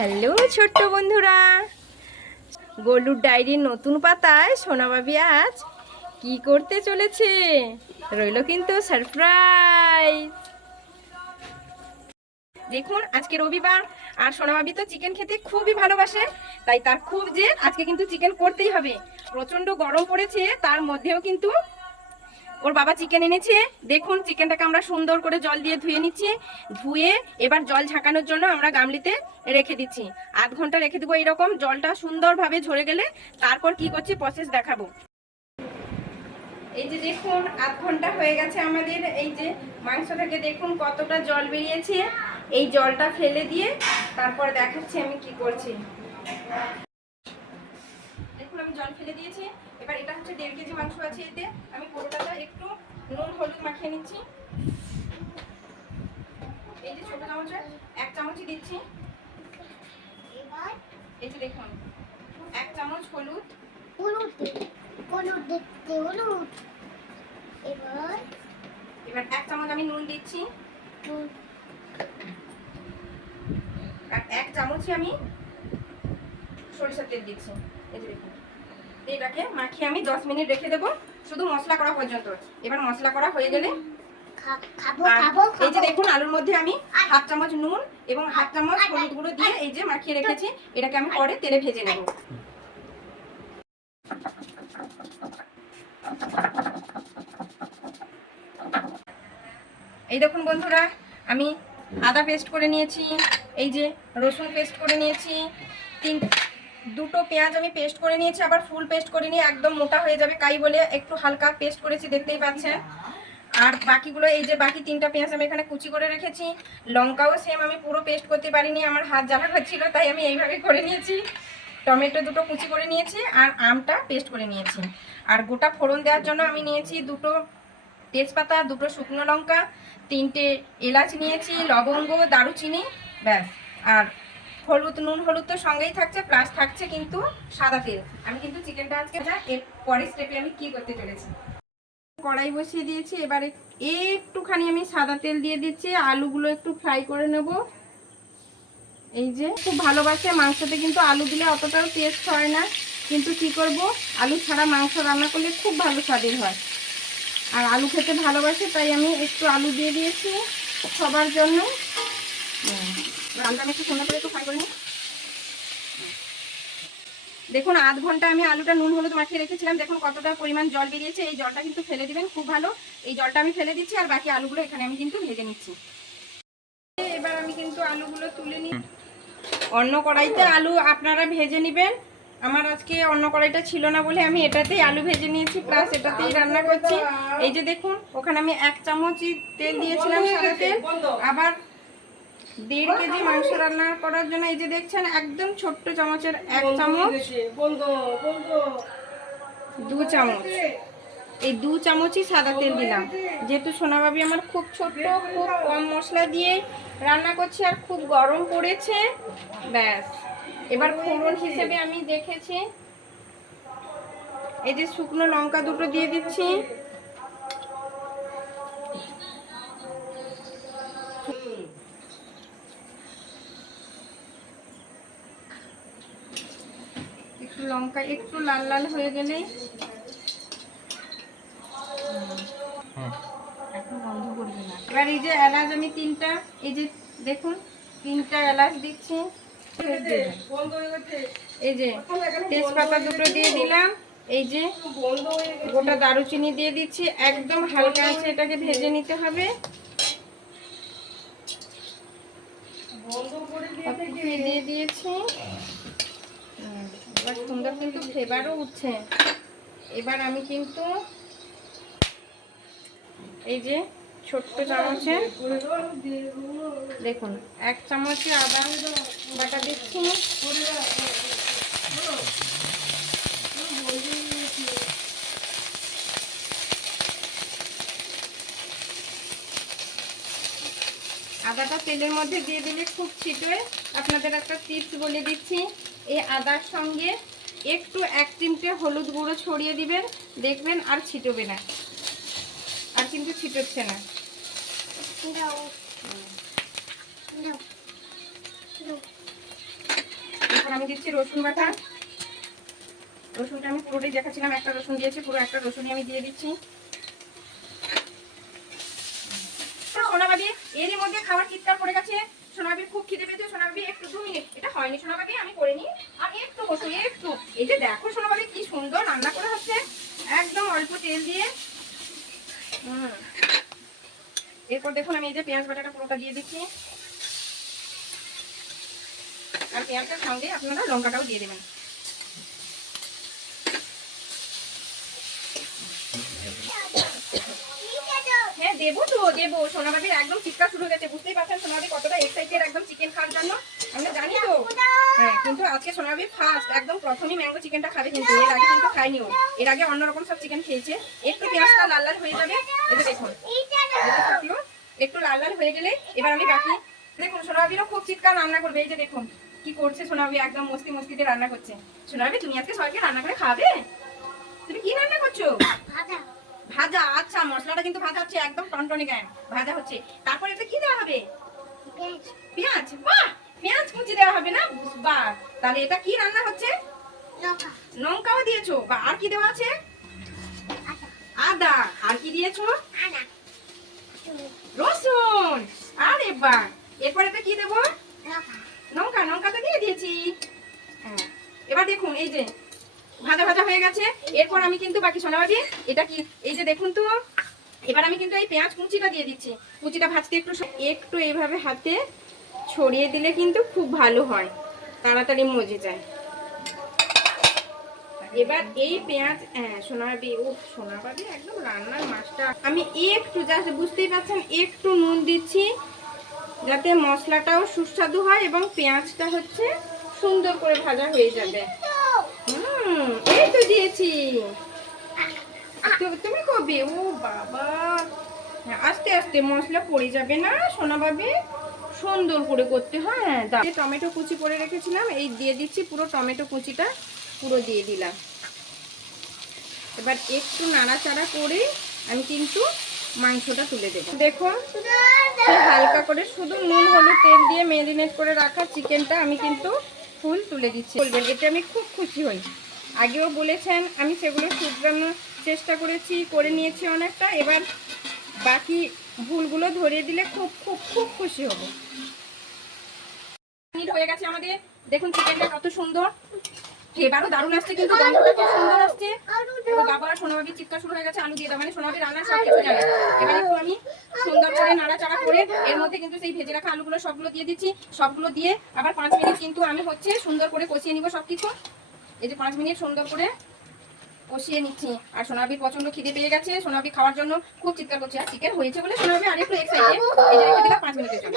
Hello ছোট্ট বন্ধুরা, গোলুর ডায়েরির নতুন পাতায় সোনাবাবি আজ কি করতে চলেছে রইল কিন্তু সারপ্রাইজ। দেখুন, আজকে রবিবার আর সোনাবাবি তো চিকেন খেতে খুবই ভালোবাসে, তাই তার খুব যে আজকে কিন্তু চিকেন করতেই হবে। প্রচন্ড গরম পড়েছে, তার মধ্যেও কিন্তু ওর বাবা চিকেন এনেছে। দেখুন, চিকেনটাকে আমরা সুন্দর করে জল দিয়ে ধুয়ে নিচ্ছি। ধুয়ে এবার জল ঝাঁকানোর জন্য আমরা গামলিতে রেখে দিচ্ছি। আধ ঘন্টা রেখে দেবো। এইরকম জলটা সুন্দরভাবে ঝরে গেলে তারপর কি করছি প্রসেস দেখাবো। এই যে দেখুন, আধ ঘন্টা হয়ে গেছে আমাদের। এই যে মাংস থেকে দেখুন কতটা জল বেরিয়েছে। এই জলটা ফেলে দিয়ে তারপর দেখাচ্ছি আমি কি করছি। দেখুন, আমি জল ফেলে দিয়েছি। এবার এটা হচ্ছে 1.5 কেজি মাংস আছে। এতে আমি পুরোটাটা একটু নুন হলুদ মাখিয়ে নিচ্ছি। এই যে ছোট চামচে 1 চামচই দিচ্ছি। এই যে দেখুন, 1 চামচ হলুদ। এবার 1 চামচ আমি নুন দিচ্ছি। আর 1 চামচই আমি সরিষার তেল দিচ্ছি। এই যে দেখুন, এটাকে মাখিয়ে আমি 10 মিনিট রেখে দেবো, শুধু মশলা করা পর্যন্ত। এবার মশলা করা হয়ে গেলে এই যে দেখুন, আলুর মধ্যে আমি 1/2 চামচ নুন এবং 1/2 চামচ হলুদ গুঁড়ো দিয়ে এই যে মাখিয়ে রেখেছি। এটাকে আমি পরে তেলে ভেজে নেব। এই দেখুন বন্ধুরা, আমি আদা পেস্ট করে নিয়েছি, এই যে রসুন পেস্ট করে নিয়েছি, দুটো পেঁয়াজ আমি পেস্ট করে নিয়েছি। আবার ফুল পেস্ট করে নিয়ে একদম মোটা হয়ে যাবে কাই বলে একটু হালকা পেস্ট করেছি, দেখতেই পাচ্ছেন। আর বাকিগুলো এই যে বাকি 3টা পেঁয়াজ আমি এখানে কুচি করে রেখেছি। লঙ্কাও সেম আমি পুরো পেস্ট করতে পারিনি, আমার হাত জ্বালা করছিল, তাই আমি এইভাবে করে নিয়েছি। টমেটো দুটো কুচি করে নিয়েছি আর আমটা পেস্ট করে নিয়েছি। আর গোটা ফোড়ন দেওয়ার জন্য আমি নিয়েছি 2টো তেজপাতা, 2টো শুকনো লঙ্কা, 3টে এলাচ নিয়েছি, লবঙ্গ, দারুচিনি, ব্যাস। আর হলুদ, নুন হলুদ তো সঙ্গেই থাকছে, প্লাস থাকছে কিন্তু সাদা তেল। আমি কিন্তু চিকেনটা আজকে এর পরের স্টেপে আমি কি করতে চলেছি। কড়াই বসিয়ে দিয়েছি। এবারে একটুখানি আমি সাদা তেল দিয়ে দিচ্ছি। আলুগুলো একটু ফ্রাই করে নেব। এই যে খুব ভালোবাসে মাংসতে, কিন্তু আলু দিলে অতটাও টেস্ট হয় না, কিন্তু কি করব, আলু ছাড়া মাংস রান্না করলে খুব ভালো স্বাদের হয়। আর আলু খেতে ভালোবাসে, তাই আমি একটু আলু দিয়ে দিয়েছি সবার জন্য। আলুটা আমি একটু সুন্দর করে একটু ফ্রাই করে নিই। দেখুন, আধ ঘন্টা আমি আলুটা নুন হলুদ মাখিয়ে রেখেছিলাম। দেখুন কতটা পরিমাণ জল বেরিয়েছে। এই জলটা কিন্তু ফেলে দিবেন, খুব ভালো। এই জলটা আমি ফেলে দিচ্ছি, আর বাকি আলুগুলো এখানে আমি কিন্তু ভেজে নিচ্ছি। এবার আমি কিন্তু আলুগুলো তুলে নিই। অন্য কড়াইতে আলু আপনারা ভেজে নেবেন। আমার আজকে অন্য কড়াইটা ছিল না বলে আমি এটাতেই আলু ভেজে নিয়েছি, প্লাস এটাতেই রান্না করছি। এই যে দেখুন, ওখানে আমি 1 চামচই তেল দিয়েছিলাম, সাদা তেল। আবার 1.5 কেজি মাংস রান্না করার জন্য এই যে দেখছেন একদম ছোট্ট চামচের 1 চামচ, 2 চামচ, এই 2 চামচই সাদা তেল দিলাম। যেহেতু সোনাবাবি আমার খুব ছোট্ট, খুব কম মশলা দিয়ে রান্না করছে আর খুব গরম পড়েছে, ব্যাস। এবার ফোড়ন হিসেবে আমি দেখেছি এই যে শুকনো লঙ্কা 2টো দিয়ে দিচ্ছি। একটু লঙ্কা একটু লাল লাল হয়ে গেলেই এখন বন্ধ করবে না। এবার এই যে এলাচ আমি 3টা, এই যে দেখুন 3টা এলাচ দিচ্ছি। এই যে তেজপাতা 2টো দিয়ে দিলাম। এই যে গোটা দারুচিনি দিয়ে দিচ্ছি। একদম হালকা আছে, এটাকে ভেজে নিতে হবে। দিয়ে দিয়েছি। এবার সুন্দর কিন্তু ফ্লেভারও উঠছে। এবার আমি কিন্তু এই যে ছোট্ট চামচে দেখুন 1 চামচে আদা বাটা দিচ্ছি। আদাটা তেলের মধ্যে দিয়ে দিলে খুব ছিটোয়। আপনাদের একটা টিপস বলে দিচ্ছি, এই আদার সঙ্গে একটু 1 চিমটে হলুদ গুঁড়ো ছড়িয়ে দিবেন, দেখবেন আর ছিটোবে না। আর কিন্তু ছিটোচ্ছে না। এরপর আমি দিচ্ছি রসুন বাটা। রসুনটা আমি পুরোটাই দেখাচ্ছিলাম, একটা রসুন দিয়েছি, পুরো একটা রসুনই আমি দিয়ে দিচ্ছি। সোনাবাবি এরই মধ্যে খাবার চিৎকার পড়ে গেছে। সোনাবাবির খুব খিদে পেয়েছে। সোনাবাবি একটু 2 মিনিট, এটা হয়নি সোনাবাবি, আমি করে নিই, আর একটু বসো একটু। এই যে দেখো সোনাবাবি কি সুন্দর রান্না করা হচ্ছে, একদম অল্প তেল দিয়ে। এরপর দেখুন আমি এই যে পেঁয়াজ বাটাটা পুরোটা দিয়ে দিচ্ছি, আর পেঁয়াজটার সঙ্গে আপনারা লঙ্কাটাও দিয়ে দেবেন। হ্যাঁ দেবো তো দেবো। সোনাবাবির একদম চিৎকার শুরু হয়ে গেছে, বুঝতেই পারছেন সোনাবাবি কতটা এক্সাইটেড একদম চিকেন খাওয়ার জন্য, আমরা জানি তো। হ্যাঁ কিন্তু আজকে সোনাবাবি ফার্স্ট একদম প্রথমই ম্যাঙ্গো চিকেনটা খাবে, কিন্তু এর আগে কিন্তু খায়নি ও, এর আগে অন্যরকম সব চিকেন খেয়েছে। একটু পেঁয়াজটা লাল লাল হয়ে যাবে, এটা দেখুন একটু লাল লাল হয়ে গেলে এবার আমি বাকি দেখুন। সোনাবাবিরও খুব চিৎকার রান্না করবে, এই যে দেখুন কি করছে সোনাবাবি, একদম মস্তি মস্তিতে রান্না করছে। সোনাবাবি তুমি আজকে সবাইকে রান্না করে খাবে? তুমি কি রান্না করছো? ভাজা। আচ্ছা মশলাটা কিন্তু ভাজা হচ্ছে, একদম টনটনে গায়ে ভাজা হচ্ছে। তারপরে এটা কি দেওয়া হবে? পেঁয়াজ। বাহ, পেঁয়াজ কুচি দেওয়া হবে না? বাহ, তাহলে এটা কি রান্না হচ্ছে? লঙ্কাও দিয়েছো। বা আর কি দেওয়া আছে? আদা। আর কি দিয়েছো? রসুন। আরে বাহ, এরপর এটা কি দেবো? লঙ্কা। লঙ্কা তো দিয়ে দিয়েছি। হ্যাঁ এবার দেখুন এই যে ভাজা ভাজা হয়ে গেছে। এরপর আমি কিন্তু বাকি সোনাবাবি এটা কি, এই যে দেখুন তো, এবার আমি কিন্তু এই পেঁয়াজ কুচিটা দিয়ে দিচ্ছি। কুচিটা ভাজতে একটু এইভাবে হাতে ছড়িয়ে দিলে কিন্তু খুব ভালো হয়, তাড়াতাড়ি মজে যায়। এবার এই পেঁয়াজ, হ্যাঁ সোনাবাবি, ও সোনাবাবি একদম রান্নার মাস্টার। আমি একটু জাস্ট বুঝতেই পারছেন একটু নুন দিচ্ছি, যাতে মশলাটাও সুস্বাদু হয় এবং পেঁয়াজটা হচ্ছে সুন্দর করে ভাজা হয়ে যাবে। এই তো দিয়েছি। তুমি কবে? ও বাবা, আস্তে আস্তে মশলা পড়ে যাবে না সোনাবাবি, সুন্দর করে করতে হয়। হ্যাঁ টমেটো কুচি করে রেখেছিলাম, এই দিয়ে দিচ্ছি, পুরো টমেটো কুচিটা পুরো দিয়ে দিলাম। এবার একটু নাড়াচাড়া করে আমি কিন্তু মাংসটা তুলে দেবো। দেখো হালকা করে শুধু নুন হলুদ তেল দিয়ে ম্যারিনেট করে রাখা চিকেনটা আমি কিন্তু ফুল তুলে দিচ্ছি। বলবেন এতে আমি খুব খুশি হই, আগেও বলেছেন, আমি সেগুলো শুধরানোর চেষ্টা করেছি, করে নিয়েছি অনেকটা। এবার বাকি ভুলগুলো ধরিয়ে দিলে খুব খুব খুব খুশি হব। হয়ে গেছে আমাদের, দেখুন চিকেনটা কত সুন্দর, এবারও দারুণ আসছে, কিন্তু গন্ধটা খুব সুন্দর আসছে। বাবা সোনাবাবির চিৎকার শুরু হয়ে গেছে, আলু দিয়ে দাও, মানে সোনাবাবি রান্নার সব কিছু জানে। এবার একটু আমি সুন্দর করে নাড়াচাড়া করে এর মধ্যে কিন্তু সেই ভেজে রাখা আলুগুলো সবগুলো দিয়ে দিচ্ছি। সবগুলো দিয়ে আবার 5 মিনিট কিন্তু আমি হচ্ছে সুন্দর করে কষিয়ে নিব সবকিছু। এই যে 5 মিনিট সুন্দর করে কষিয়ে নিচ্ছি। আর সোনাবির প্রচন্ড খিদে পেয়ে গেছে, সোনাবি খাওয়ার জন্য খুব চিৎকার করছে। আর চিকেন হয়েছে বলে সোনাবি আর একটু এক্সাইটেড। এই যে রেখে দিলাম 5 মিনিটের জন্য।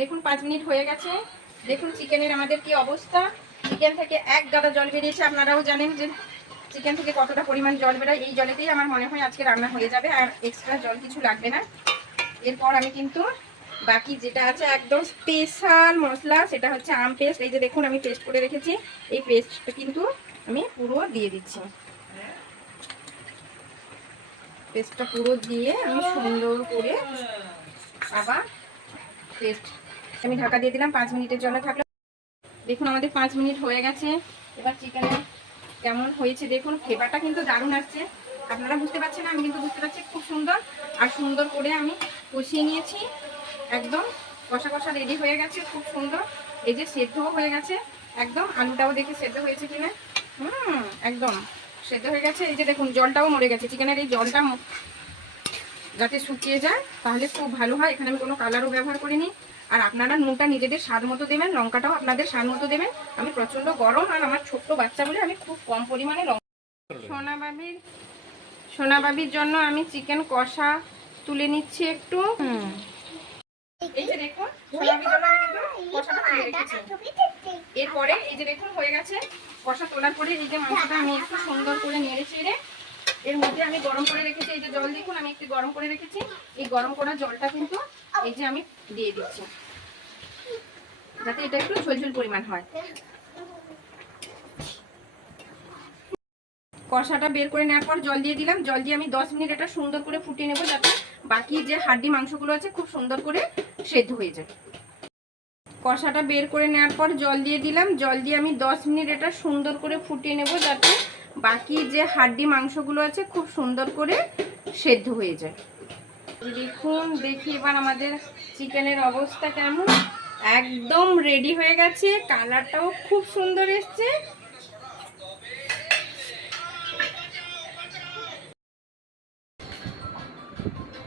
দেখুন 5 মিনিট হয়ে গেছে, দেখুন চিকেনের আমাদের কি অবস্থা। চিকেন থেকে এক গাদা জল বেরিয়েছে, আপনারাও জানেন যে চিকেন থেকে কতটা পরিমাণ জল বেরোয়। এই জলেতেই আমার মনে হয় আজকে রান্না হয়ে যাবে, আর এক্সট্রা জল কিছু লাগবে না। এরপর আমি কিন্তু বাকি যেটা আছে একদম স্পেশাল মশলা, সেটা হচ্ছে আম পেস্ট। এই যে দেখুন আমি পেস্ট করে রেখেছি, এই পেস্টটা কিন্তু আমি পুরো দিয়ে দিচ্ছি। পেস্টটা পুরো দিয়ে আমি সুন্দর করে আবার পেস্ট আমি ঢাকা দিয়ে দিলাম 5 মিনিটের জন্য থাকলো। দেখুন আমাদের 5 মিনিট হয়ে গেছে। এবার চিকেনে কেমন হয়েছে দেখুন, ফ্লেভারটা কিন্তু দারুণ আসছে, আপনারা বুঝতে পারছেন, আমি কিন্তু বুঝতে পারছি খুব সুন্দর। আর সুন্দর করে আমি কষিয়ে নিয়েছি, একদম কষা কষা রেডি হয়ে গেছে, খুব সুন্দর। এই যে সেদ্ধও হয়ে গেছে একদম, আলুটাও দেখে সেদ্ধ হয়েছে কিনা, একদম সেদ্ধ হয়ে গেছে। এই যে দেখুন জলটাও মরে গেছে, চিকেনের এই জলটা যাতে শুকিয়ে যায় তাহলে খুব ভালো হয়। এখানে আমি কোনো কালারও ব্যবহার করিনি। আর আপনারা নুনটা নিজেদের স্বাদ মতো দেবেন, লঙ্কাটাও আপনাদের স্বাদ মতো দেবেন। আমি প্রচন্ড গরম আর আমার ছোট্ট বাচ্চা বলে আমি খুব কম পরিমাণে লঙ্কা। সোনাবাবির জন্য আমি চিকেন কষা তুলে নিচ্ছি একটু। এই যে দেখুন সোনাবাবির জন্য আমি কিন্তু কষাটা তুলে রেখেছি। এরপরে এই যে দেখুন হয়ে গেছে কষা তোলার পরে এই যে মাংসটা আমি একটু সুন্দর করে নেড়ে চেড়ে এর মধ্যে আমি গরম করে রেখেছি। এই যে জল দেখুন আমি একটু গরম করে রেখেছি, এই গরম করা জলটা কিন্তু এই যে আমি দিয়ে দিচ্ছি, যাতে এটা একটু ঝোলঝোল পরিমাণ হয়। কষাটা বের করে নেওয়ার পর জল দিয়ে দিলাম, জল দিয়ে আমি 10 মিনিট এটা সুন্দর করে ফুটিয়ে নেবো, যাতে বাকি যে হাড্ডি মাংসগুলো আছে খুব সুন্দর করে সেদ্ধ হয়ে যায়। কষাটা বের করে নেওয়ার পর জল দিয়ে দিলাম। জল দিয়ে আমি 10 মিনিট এটা সুন্দর করে ফুটিয়ে নেব, যাতে বাকি যে হাড্ডি মাংসগুলো আছে খুব সুন্দর করে সেদ্ধ হয়ে যায়। দেখুন, দেখি এবার আমাদের চিকেনের অবস্থা কেমন। একদম রেডি হয়ে গেছে, কালারটাও খুব সুন্দর এসছে।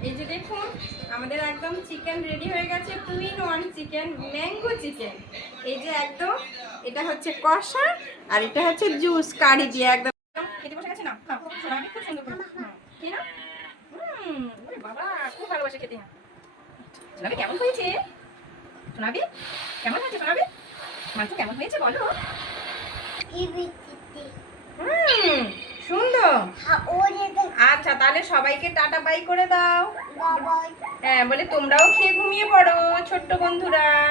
এই যে দেখুন, আমাদের একদম চিকেন রেডি হয়ে গেছে। 2 in 1 চিকেন, ম্যাঙ্গো চিকেন। এই যে একদম, এটা হচ্ছে কষা আর এটা হচ্ছে জুস কারি দিয়ে একদম খেতে বসে গেছে না। খাও, সোনালি খুব সুন্দর করে কি না। ওরে বাবা, খুব ভালোবাসে খেতে। সোনালি কেমন হয়েছে? সোনালি কেমন হয়েছে? সোনালি মাংস কেমন হয়েছে বলো? সুন্দর। আচ্ছা, তাহলে সবাইকে টাটা বাই করে দাও। হ্যাঁ, বলে তোমরাও খেয়ে ঘুমিয়ে পড়ো ছোট্ট বন্ধুরা।